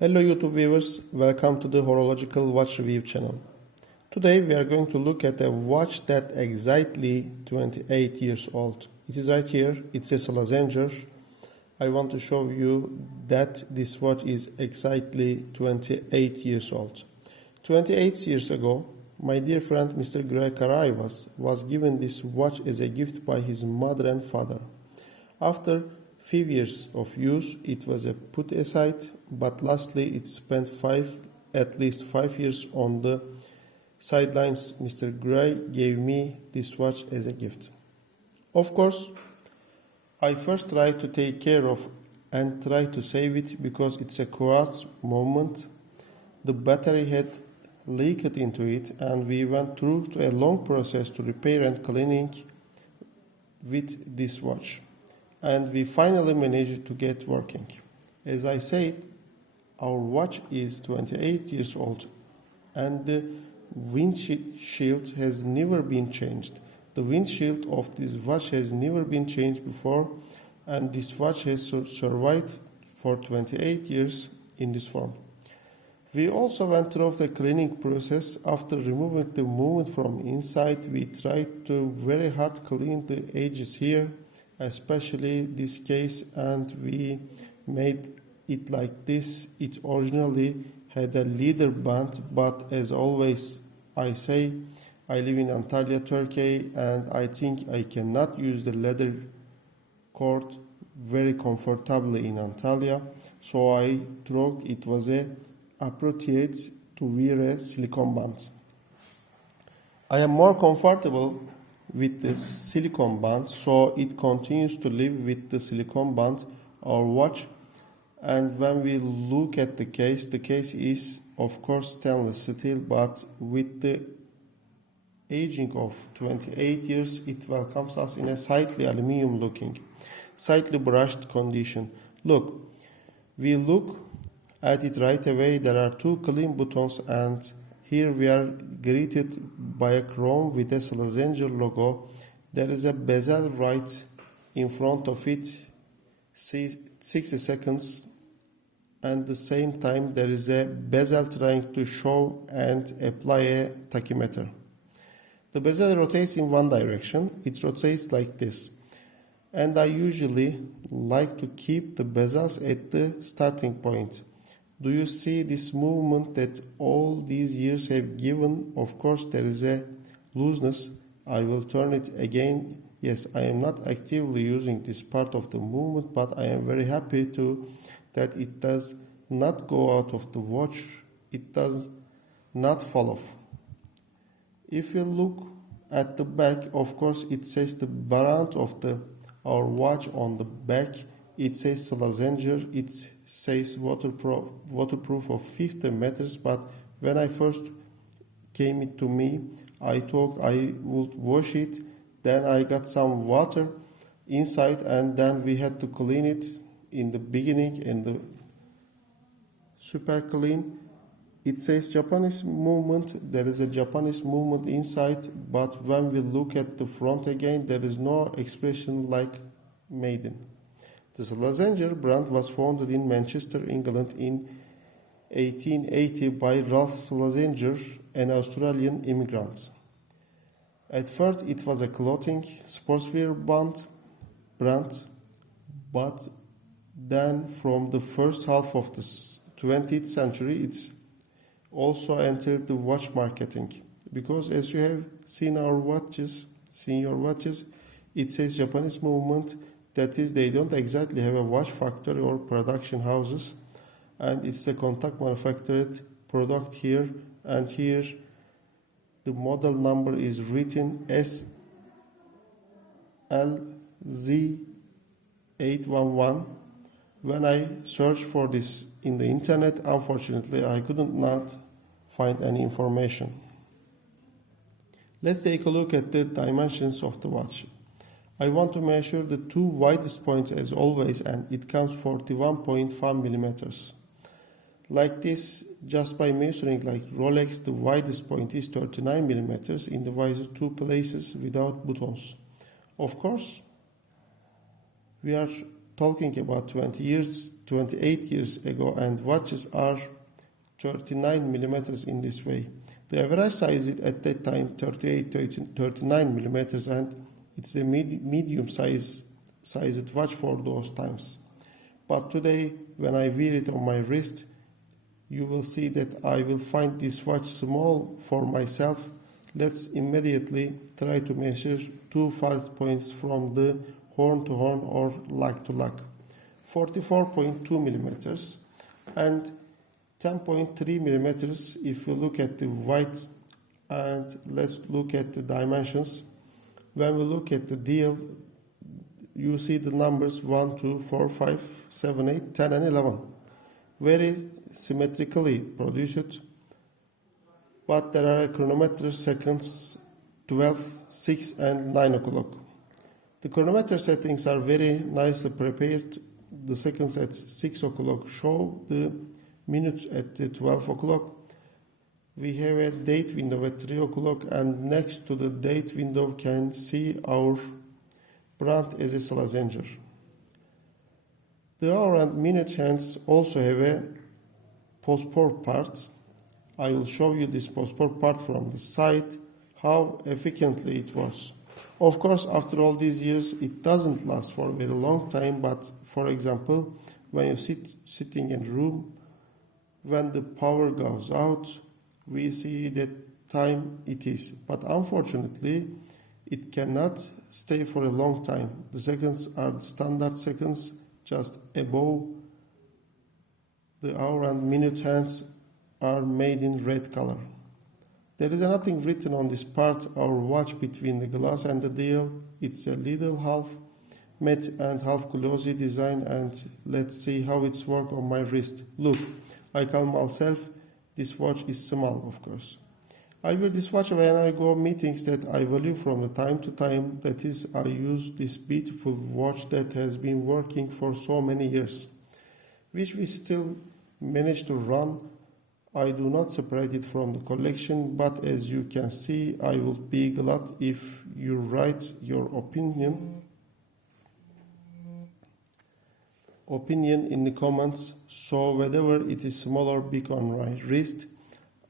Hello YouTube viewers, welcome to the Horological Watch Review channel. Today we are going to look at a watch that exactly 28 years old. It is right here, it's a Slazenger. I want to show you that this watch is exactly 28 years old. 28 years ago, my dear friend Mr. Greg Karaivas was given this watch as a gift by his mother and father. After few years of use, it was put aside, but lastly it spent at least 5 years on the sidelines. Mr. Gray gave me this watch as a gift. Of course, I first tried to take care of and try to save it because it's a quartz moment. The battery had leaked into it and we went through a long process to repair and cleaning with this watch. And we finally managed to get working. As I said, our watch is 28 years old and the windshield has never been changed. The windshield of this watch has never been changed before, and this watch has survived for 28 years in this form. We also went through the cleaning process. After removing the movement from inside, we tried to very hard clean the edges here, especially this case, and we made it like this. It originally had a leather band, but as always I say, I live in Antalya, Turkey, and I think I cannot use the leather cord very comfortably in Antalya, so I thought it was appropriate to wear a silicone band. I am more comfortable with the silicone band, so it continues to live with the silicone band, our watch. And when we look at the case is of course stainless steel, but with the aging of 28 years, it welcomes us in a slightly aluminum looking, slightly brushed condition. Look, we look at it right away. There are two clean buttons, and here we are greeted by a chrome with a Slazenger logo. There is a bezel right in front of it, 60 seconds, and at the same time there is a bezel trying to show and apply a tachymeter. The bezel rotates in one direction. It rotates like this. And I usually like to keep the bezels at the starting point. Do you see this movement that all these years have given? Of course, there is a looseness. I will turn it again. Yes, I am not actively using this part of the movement, but I am very happy that it does not go out of the watch. It does not fall off. If you look at the back, of course, it says the brand of our watch on the back. It says Slazenger. It says waterproof of 50 meters, but when I first came it to me, I thought I would wash it. Then I got some water inside, and then we had to clean it in the beginning, and the super clean. It says Japanese movement. There is a Japanese movement inside, but when we look at the front again, there is no expression like maiden. The Slazenger brand was founded in Manchester, England in 1880 by Ralph Slazenger, an Australian immigrant. At first it was a clothing, sportswear brand, but then from the first half of the 20th century it's also entered the watch marketing. Because as you have seen your watches, it says Japanese movement. That is, they don't exactly have a watch factory or production houses, and it's a contact manufactured product here, and here the model number is written SLZ811. When I searched for this in the internet, unfortunately I couldn't not find any information. Let's take a look at the dimensions of the watch. I want to measure the two widest points as always, and it comes 41.5 millimeters. Like this, just by measuring like Rolex, the widest point is 39 millimeters in the visor, two places without buttons. Of course, we are talking about 28 years ago, and watches are 39 millimeters in this way. The average size at that time 39 millimeters, and it's a medium sized watch for those times. But today, when I wear it on my wrist, you will see that I will find this watch small for myself. Let's immediately try to measure 2 farthing points from the horn to horn or lug to lug. 44.2 millimeters and 10.3 millimeters if you look at the white, and let's look at the dimensions. When we look at the dial, you see the numbers 1, 2, 4, 5, 7, 8, 10 and 11. Very symmetrically produced, but there are chronometer seconds 12, 6 and 9 o'clock. The chronometer settings are very nicely prepared. The seconds at 6 o'clock show the minutes at 12 o'clock. We have a date window at 3 o'clock, and next to the date window can see our brand as a Slazenger. The hour and minute hands also have a postport part. I will show you this postport part from the side, how efficiently it works. Of course, after all these years, it doesn't last for a very long time, but for example, when you sitting in a room, when the power goes out, we see that time it is. But unfortunately, it cannot stay for a long time. The seconds are the standard seconds, just above. The hour and minute hands are made in red color. There is nothing written on this part, our watch, between the glass and the dial. It's a little half matte and half glossy design, and let's see how it's work on my wrist. Look, I call myself, this watch is small, of course. I wear this watch when I go meetings that I value from the time to time. That is, I use this beautiful watch that has been working for so many years, which we still manage to run. I do not separate it from the collection, but as you can see, I will be glad if you write your opinion in the comments. So whether it is small or big on my wrist,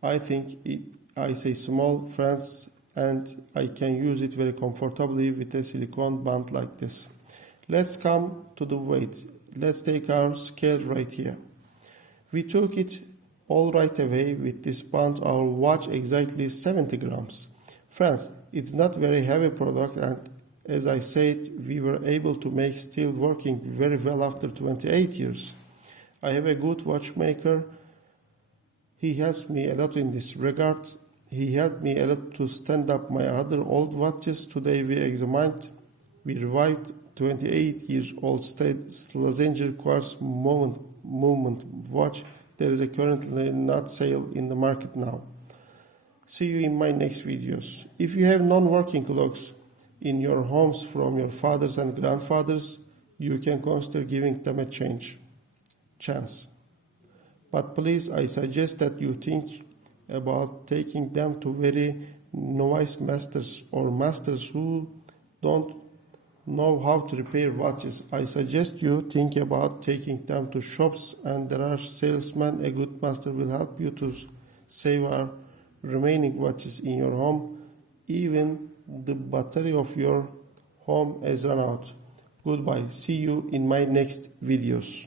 I think I say small, friends, and I can use it very comfortably with a silicone band like this. Let's come to the weight. Let's take our scale right here. We took it all right away with this band. Our watch exactly 70 grams. Friends, it's not very heavy product, and as I said, we were able to make still working very well after 28 years. I have a good watchmaker. He helps me a lot in this regard. He helped me a lot to stand up my other old watches. Today we revived 28-year-old Slazenger quartz movement watch. There is currently not sale in the market now. See you in my next videos. If you have non-working clocks in your homes from your fathers and grandfathers, you can consider giving them a chance. But please, I suggest that you think about taking them to very novice masters or masters who don't know how to repair watches. I suggest you think about taking them to shops, and there are salesmen. A good master will help you to save our remaining watches in your home. Even the battery of your home has run out. Goodbye. See you in my next videos.